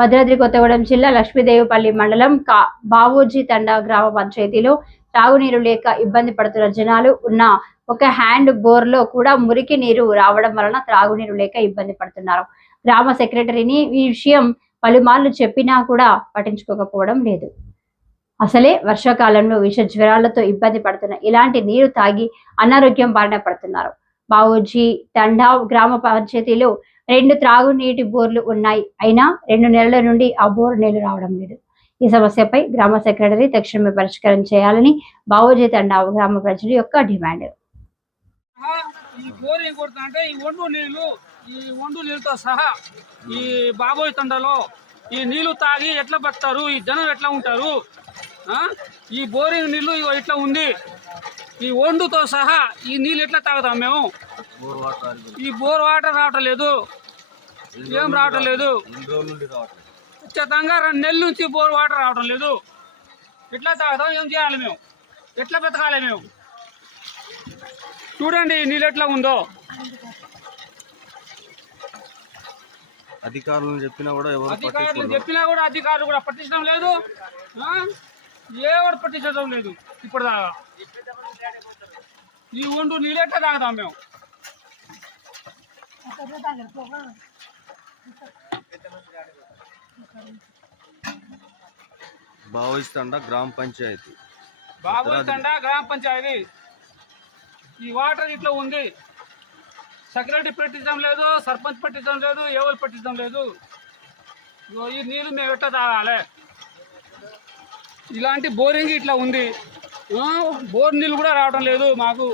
భద్రాద్రి కొత్తగూడెం జిల్లా లక్ష్మీదేవిపల్లి మండలం బావూజీ తండా గ్రామ పంచాయతీలో తాగునీరు లేక ఇబ్బంది పడుతున్న జనాలు ఉన్న ఒక హ్యాండ్ బోర్ లో కూడా మురికి నీరు రావడం వలన త్రాగునీరు లేక ఇబ్బంది పడుతున్నారు. గ్రామ సెక్రటరీని ఈ విషయం పలుమార్లు చెప్పినా కూడా పట్టించుకోకపోవడం లేదు. అసలే వర్షాకాలంలో విష జ్వరాలతో ఇబ్బంది పడుతున్న ఇలాంటి నీరు తాగి అనారోగ్యం బారిన పడుతున్నారు. బావూజీ తండా గ్రామ పంచాయతీలో 2 త్రాగునీటి బోర్లు ఉన్నాయి. అయినా 2 నెలల నుండి ఆ బోర్ నీళ్లు రావడం లేదు. ఈ సమస్యపై గ్రామ సెక్రటరీ తక్షణమే పరిష్కారం చేయాలని బావూజీ తండా గ్రామ ప్రజల యొక్క డిమాండ్. ఈ ఒండు నీళ్ళతో సహా ఈ బాబోయ్ తండలో ఈ నీళ్లు తాగి ఎట్లా బతారు, ఈ జనం ఎట్లా ఉంటారు? ఈ బోరింగ్ నీళ్లు ఇట్లా ఉంది. ఈ ఒండుతో సహా ఈ నీళ్ళు ఎట్లా తాగుతాం మేము? ఈ బోర్ వాటర్ రావటం లేదు, ఏం రావటం లేదు. ఖచ్చితంగా 2 నెలల నుంచి బోర్ వాటర్ రావటం లేదు. ఎట్లా తాగుతాం? ఏం చేయాలి మేము? ఎట్లా బ్రతకాలి మేము? చూడండి నీళ్ళు ఎట్లా ఉందో. అధికారులు చెప్పినా కూడా అధికారులు కూడా పట్టించడం లేదు. ఎవరు పట్టించడం లేదు. ఇప్పుడు దాకా ఈ ఒండు నీళ్ళు ఎట్లా తాగుతాం మేము? బావూజీ తండా గ్రామ పంచాయతీ ఈ వాటర్ ఇట్లా ఉంది. సెక్రటరీ పెట్టించడం లేదు, సర్పంచ్ పెట్టించడం లేదు, ఎవరు పెట్టించడం లేదు. ఈ నీళ్ళు మేము ఎట్లా తాగాలి? ఇలాంటి బోరింగ్ ఇట్లా ఉంది. బోర్ నీళ్ళు కూడా రావడం లేదు మాకు.